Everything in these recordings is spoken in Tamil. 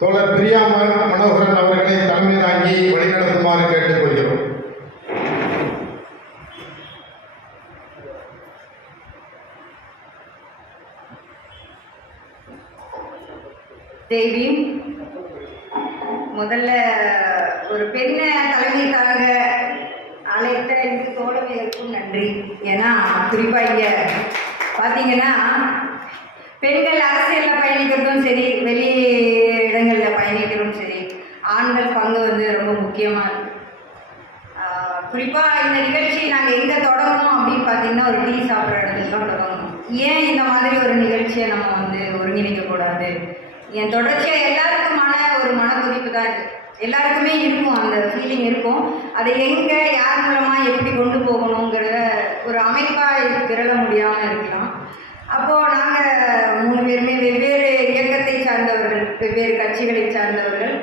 தோழர் பிரியா மனோகரன் அவர்களை தலைமை தாங்கி வழிநடத்துமாறு கேட்டுக்கொள்கிறோம். தேவி, முதல்ல ஒரு பெண்ணை தலைமை தாங்க அழைத்த இந்த தோழமைகளுக்கும் நன்றி. ஏன்னா குறிப்பாக இங்கே பார்த்தீங்கன்னா பெண்கள் அரசியலில் பயணிக்கிறதும் சரி, வெளி இடங்களில் பயணிக்கிறதும் சரி, ஆண்கள் பங்கு வந்து ரொம்ப முக்கியமாக இருக்குது. குறிப்பாக இந்த நிகழ்ச்சி நாங்கள் எங்கே தொடங்கணும் அப்படின்னு பார்த்தீங்கன்னா ஒரு டீ சாப்பிட்ற இடத்துல தான் தொடங்கணும். ஏன் இந்த மாதிரி ஒரு நிகழ்ச்சியை நம்ம வந்து ஒருங்கிணைக்கக்கூடாது? என் தொடர்ச்சியாக எல்லாருக்குமான ஒரு மனக்குதிப்பு தான் இருக்குது. எல்லாருக்குமே இருக்கும், அந்த ஃபீலிங் இருக்கும். அதை எங்கே யார் மூலமாக எப்படி கொண்டு போகணுங்கிறத ஒரு அமைப்பாக திரள முடியாமல் இருக்கலாம். அப்போது நாங்கள் 3 பேருமே வெவ்வேறு இயக்கத்தை சார்ந்தவர்கள், வெவ்வேறு கட்சிகளை சார்ந்தவர்கள்.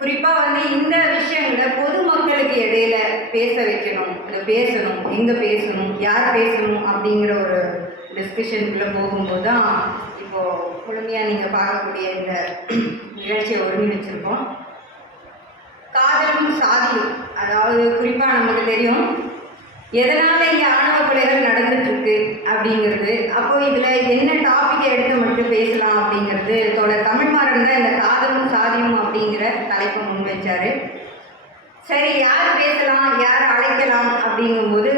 குறிப்பாக வந்து இந்த விஷயங்களை பொதுமக்களுக்கு இடையில பேச வைக்கணும், இதை பேசணும், எங்கே பேசணும், யார் பேசணும் அப்படிங்கிற ஒரு டிஸ்கஷனுக்குள்ளே போகும்போது தான் இப்போது முழுமையாக நீங்கள் பார்க்கக்கூடிய இந்த நிகழ்ச்சியை ஒருங்கிணைச்சிருக்கோம். காதலும் சாதியும், அதாவது குறிப்பாக நமக்கு தெரியும் எதனால் இங்கே ஆணவ கொலைகள் நடந்துட்டுருக்கு அப்படிங்கிறது. அப்போது இதில் என்ன டாப்பிக்கை எடுத்து மட்டும் பேசலாம் அப்படிங்கிறது தோழர் தமிழ்மாறன் தான் இந்த காதலும் சாதியும் அப்படிங்கிற தலைப்பை முன்வைச்சார். சரி, யார் பேசலாம், யார் அழைக்கலாம் அப்படிங்கும்போது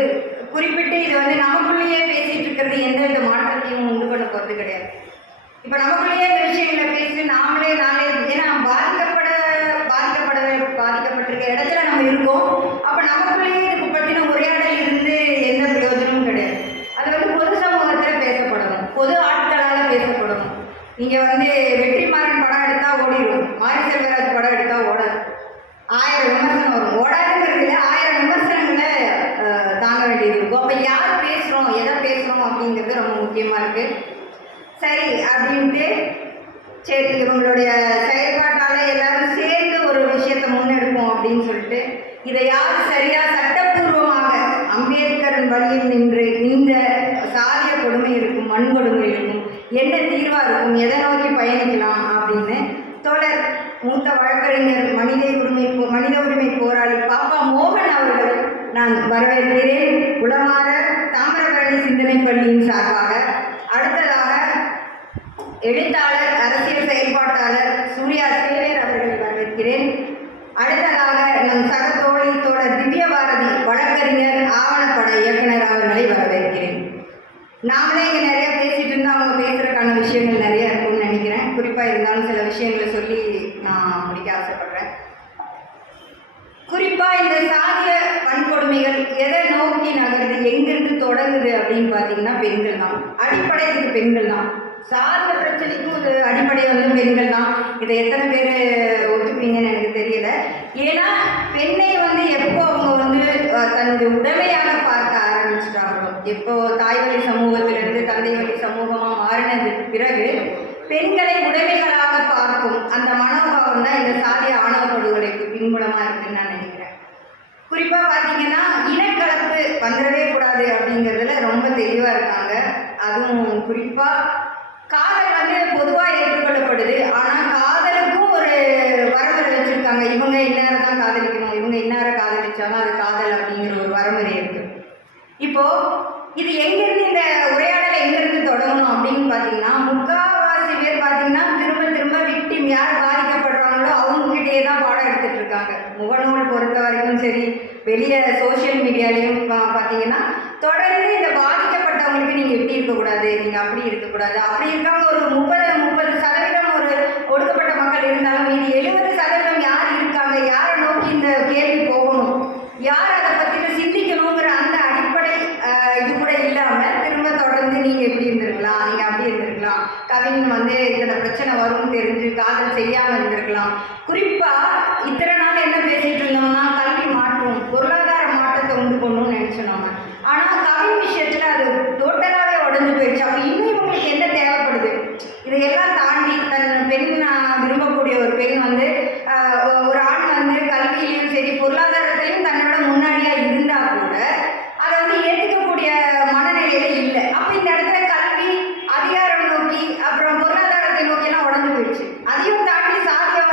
குறிப்பிட்டு இது வந்து நமக்குள்ளேயே பேசிகிட்டு இருக்கிறது எந்த வித மாற்றத்தையும் உண்டு பண்ண போகிறது கிடையாது. இப்போ நமக்குள்ளேயே இந்த விஷயங்களை பேசி நாமளே ஏன்னா பாதிக்கப்பட்டிருக்க இடத்துல நம்ம இருக்கோம். அப்போ நமக்குள்ளேயே இதுக்கு பற்றின உரையாடல் இருந்து எந்த பிரயோஜனமும் கிடையாது. அது வந்து பொது சமூகத்தில் பேசப்படணும், பொது ஆட்களால் பேசப்படணும். நீங்கள் வந்து வெற்றிமாறன் படம் எடுத்தால் ஓடிடும், மாரி செல்வராஜ் படம் எடுத்தால் ஓடாது. 1000 விமர்சனம் வரும், ஓடாதுங்கிறது 1000 விமர்சனங்களை தாங்க வேண்டியது இருக்கும். அப்போ யார் பேசுகிறோம், எதை பேசுகிறோம் அப்படிங்கிறது ரொம்ப முக்கியமாக இருக்குது. சரி அப்படின்ட்டு சரி இவங்களுடைய செயல்பாட்டால் எல்லாரும் சேர்ந்து ஒரு விஷயத்தை முன்னெடுப்போம் அப்படின்னு சொல்லிட்டு இதை யார் சரியாக சட்டப்பூர்வமாக அம்பேத்கரின் வழியில் நின்று இந்த சாதிய கொடுமை இருக்கும், வன்கொடுமை இருக்கும், என்ன தீர்வாக இருக்கும், எதை நோக்கி பயணிக்கலாம் அப்படின்னு தோழர் மூத்த வழக்கறிஞர் மனித உரிமை போராளி பாப்பா மோகன் அவர்கள் நான் வரவேற்கிறேன். உளமாற தாமிரபரணி சிந்தனை பள்ளியின் சார்பாக. அடுத்ததாக எழுத்தாளர், அரசியல் செயல்பாட்டாளர் சூர்யா சேவியர் அவர்களை வரவேற்கிறேன். அடுத்ததாக நம் சக தோழி தோழர் திவ்ய பாரதி வழக்கறிஞர், ஆவணப்பட இயக்குனர் அவர்களை வரவேற்கிறேன். நாமளே இங்கே நிறையா பேசிகிட்டு இருந்தால் அவங்க பேசுகிறதுக்கான விஷயங்கள் நிறையா இருக்கும்னு நினைக்கிறேன். குறிப்பாக இருந்தாலும் சில விஷயங்களை சொல்லி நான் முடிக்க ஆசைப்படுறேன். குறிப்பாக இந்த சாதிய வன்கொடுமைகள் எதை நோக்கி நகருது, எங்கிருந்து தொடங்குது அப்படின்னு பார்த்தீங்கன்னா பெண்கள் தான். அடிப்படை இதுக்கு பெண்கள் தான். சாதிய பிரச்சனைக்கும் ஒரு அடிப்படை வந்து பெண்கள் தான். இதை எத்தனை பேர் ஒத்துப்பீங்கன்னு எனக்கு தெரியல. ஏன்னா பெண்ணை வந்து எப்போ அவங்க வந்து தன்னுடைய உடைமையாக பார்க்க ஆரம்பிச்சிட்டாங்களோ, எப்போ தாய்வழி சமூகத்திலிருந்து தந்தை வழி சமூகமாக மாறினதுக்கு பிறகு பெண்களை உடைமைகளாக பார்க்கும் அந்த மனோபாவம் தான் இந்த சாதிய ஆணவ படுகொலைக்கு பின்புலமாக இருக்குன்னு நான் நினைக்கிறேன். குறிப்பாக பார்த்தீங்கன்னா இனக்கலப்பு வந்துடவே கூடாது அப்படிங்கிறதுல ரொம்ப தெளிவாக இருக்காங்க. அதுவும் குறிப்பாக காதல் வந்து பொதுவாக ஏற்றுக்கொள்ளப்படுது. ஆனால் காதலுக்கும் ஒரு வரமுறை வச்சுருக்காங்க. இவங்க இன்னாரை தான் காதலிக்கணும், இவங்க இன்னாரை காதலிச்சாலும் அது காதல் அப்படிங்கிற ஒரு வரமுறை இருக்குது. இப்போது இது எங்கேருந்து இந்த உரையாடலை எங்கேருந்து தொடங்கணும் அப்படின்னு பார்த்தீங்கன்னா முக்கால்வாசி பேர் பார்த்தீங்கன்னா திரும்ப விக்டிம் யார் பாதிக்கப்படுறாங்களோ அவங்ககிட்டயே தான் பாடம் எடுத்துகிட்டு இருக்காங்க. முகநூல் பொறுத்த வரைக்கும் சரி, வெளியே சோஷியல் மீடியாலையும் பார்த்தீங்கன்னா தொடர்ந்து இந்த பாதிக்கப்பட்டவங்களுக்கு நீங்கள் எப்படி இருக்கக்கூடாது, நீங்கள் அப்படி இருக்கக்கூடாது, அப்படி இருக்கவங்க ஒரு 30% ஒரு ஒடுக்கப்பட்ட மக்கள் இருந்தாலும் மீதி 70% யார் இருக்காங்க, யாரை நோக்கி இந்த கேள்வி போகணும், யார் அதை பற்றி சிந்திக்கணுங்கிற அந்த அடிப்படை இது கூட இல்லாமல் திரும்ப தொடர்ந்து நீங்கள் எப்படி இருந்திருக்கலாம், நீங்கள் அப்படி இருந்திருக்கலாம், கவின் வந்து இத்தனை பிரச்சனை வரும்னு தெரிஞ்சு காதல் செய்யாமல் இருந்திருக்கலாம். குறிப்பாக இத்தனை நாள் என்ன பேசிகிட்டு இருந்தோம்னா கல்வி மாற்றம், பொருளாதார மாற்றத்தை உண்டு பண்ணணும்னு நினச்சோம் நம்ம. ஆனால் கவின் விஷயத்தில் அது டோட்டலாகவே உடஞ்சி போயிடுச்சு. அப்போ இன்னும் இவங்களுக்கு என்ன தேவைப்படுது? இதையெல்லாம் தாண்டி தன் பெண் விரும்பக்கூடிய ஒரு பெண் வந்து ஒரு ஆண் வந்து கல்வியிலையும் சரி பொருளாதாரத்திலையும் தன்னோட முன்னாடியாக இருந்தால் கூட அதை வந்து ஏற்றுக்கக்கூடிய மனநிலையில இல்லை. அப்போ இந்த இடத்துல கல்வி அதிகாரம் நோக்கி அப்புறம் பொருளாதாரத்தை நோக்கிலாம் உடஞ்சி போயிடுச்சு. அதையும் தாண்டி சாதிய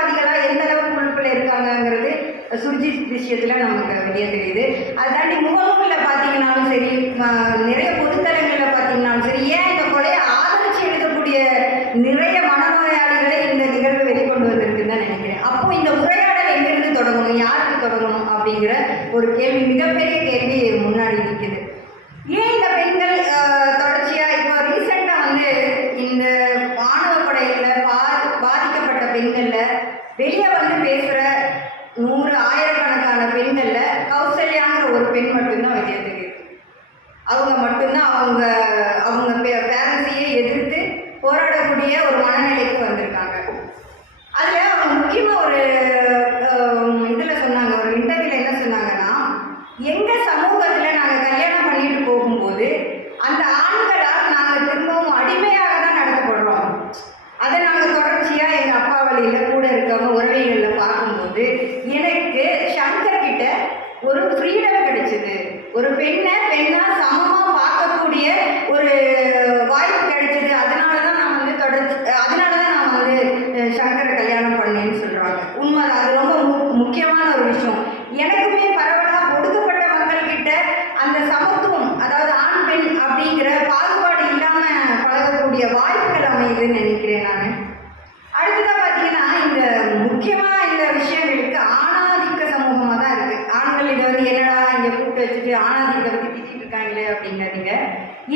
சுர்ஜித் விஷயத்தில் நமக்கு வெளியே தெரியுது. அதை தாண்டி முகநூலில் பார்த்தீங்கன்னாலும் சரி, நிறைய பொதுத்தலங்களில் பார்த்தீங்கன்னாலும் சரி, ஏன் இந்த கொலையை ஆதரிச்சு எழுதக்கூடிய நிறைய மனநோயாளிகளை இந்த நிகழ்வு வெளிக்கொண்டு வந்திருக்குன்னு தான் நினைக்கிறேன். அப்போ இந்த உரையாடல் எங்கிருந்து தொடங்கணும், யாருக்கு தொடங்கணும் அப்படிங்கிற ஒரு கேள்வி, மிகப்பெரிய கேள்வி முன்னாடி நிற்குது. ஏன் இந்த பெண்கள் தொடர்ச்சியாக இப்போ ரீசெண்டாக வந்து இந்த ஆணவ கொலைகளில் பாதிக்கப்பட்ட பெண்களில் வெளியே வந்து பேசுகிற 100 ஆயிரக்கணக்கான பெண்களில் கௌசல்யாங்கிற ஒரு பெண் மட்டும்தான் வெளியே தெரியுது. அவங்க மட்டும்தான் அவங்க பேரண்ட்ஸையே எதிர்த்து போராடக்கூடிய ஒரு மனநிலைக்கு வந்திருக்காங்க. அதில் அவங்க முக்கியமாக ஒரு இதில் சொன்னாங்க, ஒரு இன்டர்வியூவில் என்ன சொன்னாங்கன்னா, எங்கள் சமூகத்தில் நாங்கள் கல்யாணம் பண்ணிட்டு போகும்போது அந்த ஆண்களால் நாங்கள் திரும்பவும் அடிமையாக தான் நடத்தப்படுறோம். அதை நாங்கள் தொடர்ச்சியாக எங்கள் அப்பா வழியில் கூட இருக்கவங்க உறவைகளில் பார்க்கும்போது எனக்கு சங்கர் கிட்ட ஒரு ஃப்ரீடம் கிடைச்சிது. ஒரு பெண்ணாக சமமாக பார்க்கக்கூடிய ஒரு வாய்ப்பு கிடைச்சிது. அதனால தான் நான் வந்து சங்கரை கல்யாணம் பண்ணேன்னு சொல்கிறாங்க. உண்மைதான், அது ரொம்ப முக்கியமான ஒரு விஷயம். எனக்குமே பரவலாக ஒடுக்கப்பட்ட மக்கள்கிட்ட அந்த சமத்துவம், அதாவது ஆண் பெண் அப்படிங்கிற பாகுபாடு இல்லாமல் பழகக்கூடிய வாய்ப்புகள் அமையுதுன்னு நினைக்கிறேன் நான். அடுத்ததாக பார்த்தீங்கன்னா, இந்த முக்கியமாக இந்த விஷயங்களுக்கு ஆணாதிக்க சமூகமாக தான் இருக்குது. ஆண்கள் இதை வந்து என்னடா இங்கே கூப்பிட்டு வச்சுட்டு ஆணாதிக்கத்தை பற்றி திட்டிகிட்டு இருக்காங்களே அப்படிங்கிறீங்க.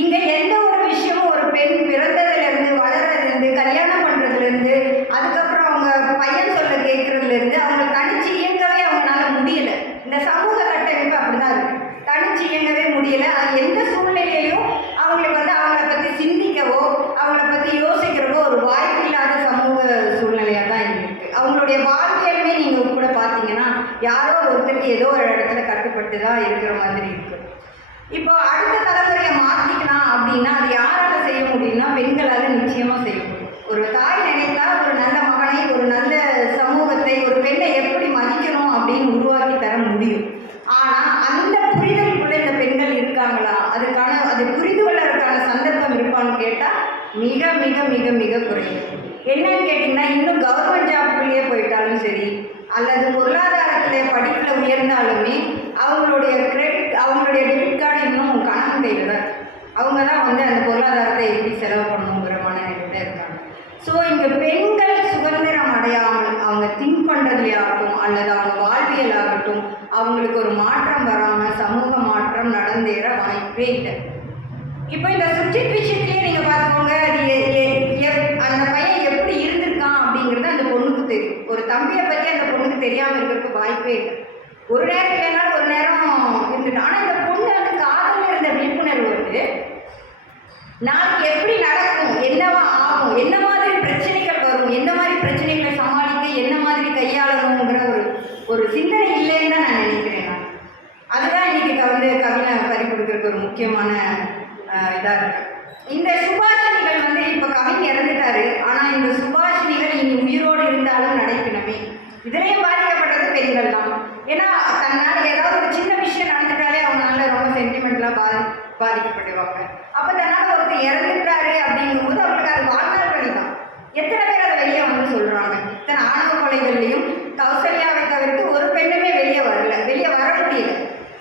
இங்கே எந்த ஒரு விஷயமும் ஒரு பெண் பிறந்ததுலேருந்து வளர்றதுலேருந்து கல்யாணம் பண்ணுறதுலேருந்து அதுக்கப்புறம் அவங்க பையன் சொல்ல கேட்குறதுலேருந்து அவங்க தனிச்சு இயங்கவே அவங்களால முடியலை. இந்த சமூக கட்டமைப்பு அப்படி தான் இருக்குது. தனிச்சு இயங்கவே முடியலை. அது எந்த சூழ்நிலையிலையும் அவங்களுக்கு வந்து அவங்கள பற்றி சிந்திக்கவோ அவங்கள பற்றி யோசிக்கிறவோ ஒரு வாய்ப்பு இல்லாத சமூக சூழ்நிலையாக தான் இருக்குது. அவங்களுடைய வாழ்க்கையிலுமே நீங்கள் கூட பார்த்தீங்கன்னா யாரோ ஒருத்தருக்கு ஏதோ ஒரு இடத்துல கட்டுப்பட்டு தான் இருக்கிற மாதிரி இருக்குது. இப்போ அடுத்த தலைமுறையை மாற்றிக்கலாம் அப்படின்னா அது யாரால் செய்ய முடியும்னா பெண்களால் நிச்சயமாக செய்ய முடியும். ஒரு தாய் நினைத்தால் ஒரு நல்ல மகனை, ஒரு நல்ல சமூகத்தை, ஒரு பெண்ணை எப்படி மதிக்கணும் அப்படின்னு உருவாக்கி தர முடியும். ஆனால் அந்த புரிதலுக்குள்ளே இந்த பெண்கள் இருக்காங்களா, அது புரிந்து கொள்ளறதுக்கான சந்தர்ப்பம் இருப்பான்னு கேட்டால் மிக மிக மிக மிக குறைவு. என்னன்னு கேட்டிங்கன்னா, இன்னும் கவர்மெண்ட் ஜாப்புக்குள்ளேயே போயிட்டாலும் சரி, அல்லது பொருளாதாரத்தில் படிப்பில் உயர்ந்தாலுமே அவங்களுடைய அவங்களுடைய டெபிட் கார்டு இன்னும் கணக்கு கையில் தான். அவங்க தான் வந்து அந்த பொருளாதாரத்தை எப்படி செலவு பண்ணணுங்கிற மனநிலையில் தான் இருக்காங்க. ஸோ இங்கே பெண்கள் சுதந்திரம் அடையாமல் அவங்க திங்க் பண்ணுறதுலையாகட்டும் அல்லது அவங்க வாழ்வியல் ஆகட்டும் அவங்களுக்கு ஒரு மாற்றம் வராமல் சமூக மாற்றம் நடந்தேற வாய்ப்பே இல்லை. இப்போ இந்த சுர்ஜித் விஷயத்திலேயே நீங்கள் பார்த்துக்கோங்க, அந்த பையன் எப்படி இருந்திருக்கான் அப்படிங்கிறது அந்த பொண்ணுக்கு தெரியும். ஒரு தம்பியை பற்றி அந்த பொண்ணுக்கு தெரியாமல் இருக்கிறதுக்கு வாய்ப்பே இல்லை. ஒரு நேரம் இல்லைனாலும் ஒரு நேரம் இருந்துட்டு. ஆனால் இந்த பொண்ணு அந்த காதலில் இருந்த விழிப்புணர்வு வந்து நாளைக்கு எப்படி நடக்கும், என்னவா ஆகும், என்ன மாதிரி பிரச்சனைகள் வரும், என்ன மாதிரி பிரச்சனைகளை சமாளிக்க என்ன மாதிரி கையாளணுங்கிற ஒரு சிந்தனை இல்லைன்னு தான் நான் நினைக்கிறேன். அதுதான் இன்னைக்கு வந்து கவினை பறி கொடுக்கறதுக்கு ஒரு முக்கியமான இதாக இருக்கு. இந்த சுபாஷினிகள் வந்து இப்போ கவிஞர் இறந்துட்டாரு. ஆனால் இந்த சுபாஷினிகள் இனி உயிரோடு இருந்தாலும் நடைப்பினமே. இதுலேயும் பாதிக்கப்படுறது பெண்கள் தான். ஏன்னா தன்னால் ஏதாவது ஒரு சின்ன விஷயம் நடந்துட்டாலே அவங்களால ரொம்ப சென்டிமெண்ட்லாம் பாதிக்கப்படுவாங்க. அப்போ தன்னால் ஒருத்தர் இறந்துட்டாரு அப்படிங்கும்போது அவங்களுக்கு அது வாழ்நாள் வழி தான். எத்தனை பேர் அதை வெளியே வந்து சொல்கிறாங்க. இத்தனை ஆணவ கொலைகள்லையும் கௌசல்யாவை தவிர்த்து ஒரு பெண்ணுமே வெளியே வர முடியல.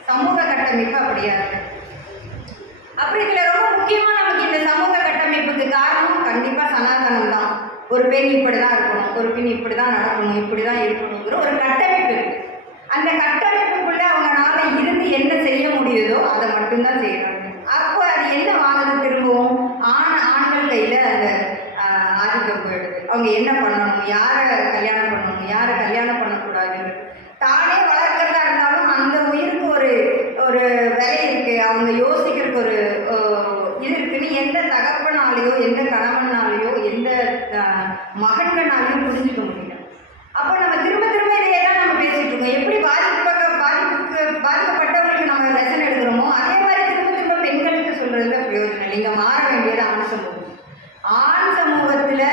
சமூக கட்டமைப்பு அப்படியா இருக்கு. அப்படி இதில் ரொம்ப முக்கியமாக நமக்கு இந்த சமூக கட்டமைப்புக்கு காரணம் கண்டிப்பாக சனாதனம் தான். ஒரு பெண் இப்படி தான் இருக்கணும், ஒரு பெண் இப்படி தான் நடக்கணும், இப்படி தான் இருக்கணுங்கிற ஒரு கட்டமைப்பு இருக்குது. அந்த கட்டமைப்புக்குள்ளே அவங்களால இருந்து என்ன செய்ய முடியுதோ அதை மட்டும்தான் செய்கிறாங்க. அப்போ அது என்ன வாங்குது, திரும்பவும் ஆண்கள் கையில் அந்த ஆதிக்கம் போயிடுது. அவங்க என்ன பண்ணணும், யாரை கல்யாணம் பண்ணணும், யாரை கல்யாணம் பண்ணக்கூடாது, தானே வளர்க்குறதா இருந்தாலும் அந்த உயிருக்கு ஒரு விலை இருக்குது. அவங்க யோசிக்கிறதுக்கு ஒரு இது இருக்குன்னு எந்த தகப்பனாலேயோ எந்த கணவனாலேயோ எந்த மகன்களாலையும் புரிஞ்சுக்க முடியல. அப்போ நம்ம திரும்ப இதையே தான் நம்ம பேசிகிட்டு இருக்கோம். எப்படி பாதிக்கப்பட்டவங்களுக்கு நம்ம லெசன் எடுக்கிறோமோ அதே மாதிரி திரும்ப பெண்களுக்கு சொல்கிறதுல பிரயோஜனம் இல்லை. இங்கே மாற வேண்டியது ஆண் சமூகம். ஆண் சமூகத்தில்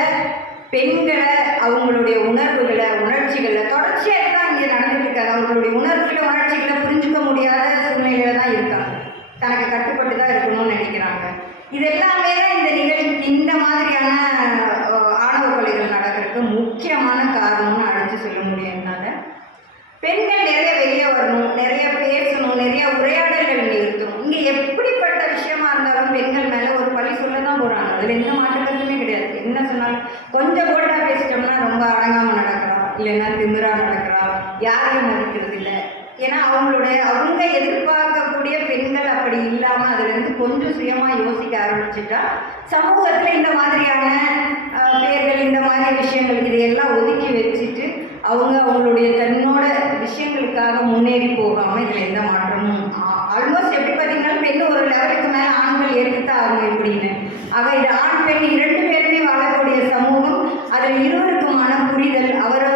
பெண்களை அவங்களுடைய உணர்ச்சிகளை தொடர்ச்சியாக தான் இங்கே நடந்துட்டு இருக்காது. அவங்களுடைய உணர்ச்சிகளை புரிஞ்சுக்க முடியாத சூழ்நிலையில தான் இருக்காங்க. தனக்கு கட்டுப்பட்டு தான் இருக்கணும்னு நினைக்கிறாங்க. இது எல்லாமே தான் இந்த மாதிரியான ஆணவ கொலைகள் நடக்கிறதுக்கு முக்கியமான காரணம்னு அழைச்சி சொல்ல முடியும். என்னால் பெண்கள் நிறைய என்ன சொன்னாலும் கொஞ்சம் போல்டாக பேசிட்டோம்னா ரொம்ப அடங்காமல் நடக்கிறோம், இல்லைன்னா திமிராக நடக்கிறோம், யாரையும் மதிக்கிறது இல்லை. ஏன்னா அவங்க எதிர்பார்க்கக்கூடிய பெண்கள் அப்படி இல்லாமல் அதுலேருந்து கொஞ்சம் சுயமாக யோசிக்க ஆரம்பிச்சுட்டா சமூகத்தில் இந்த மாதிரியான பேர்கள், இந்த மாதிரி விஷயங்கள் இதையெல்லாம் ஒதுக்கி வச்சுட்டு அவங்களுடைய தன்னோட விஷயங்களுக்காக முன்னேறி போகாமல் இதில் எந்த மாற்றமும் ஆல்மோஸ்ட் எப்படி பார்த்தீங்கன்னா பெண் ஒரு லெவலுக்கு மேலே ஆண்கள் ஏற்றுத்தான் ஆகும் இப்படின்னு. ஆக இது ஆண் பெண் 2 பேருமே வாழக்கூடிய சமூகம். அதில் இருவருக்குமான புரிதல், அவரவர்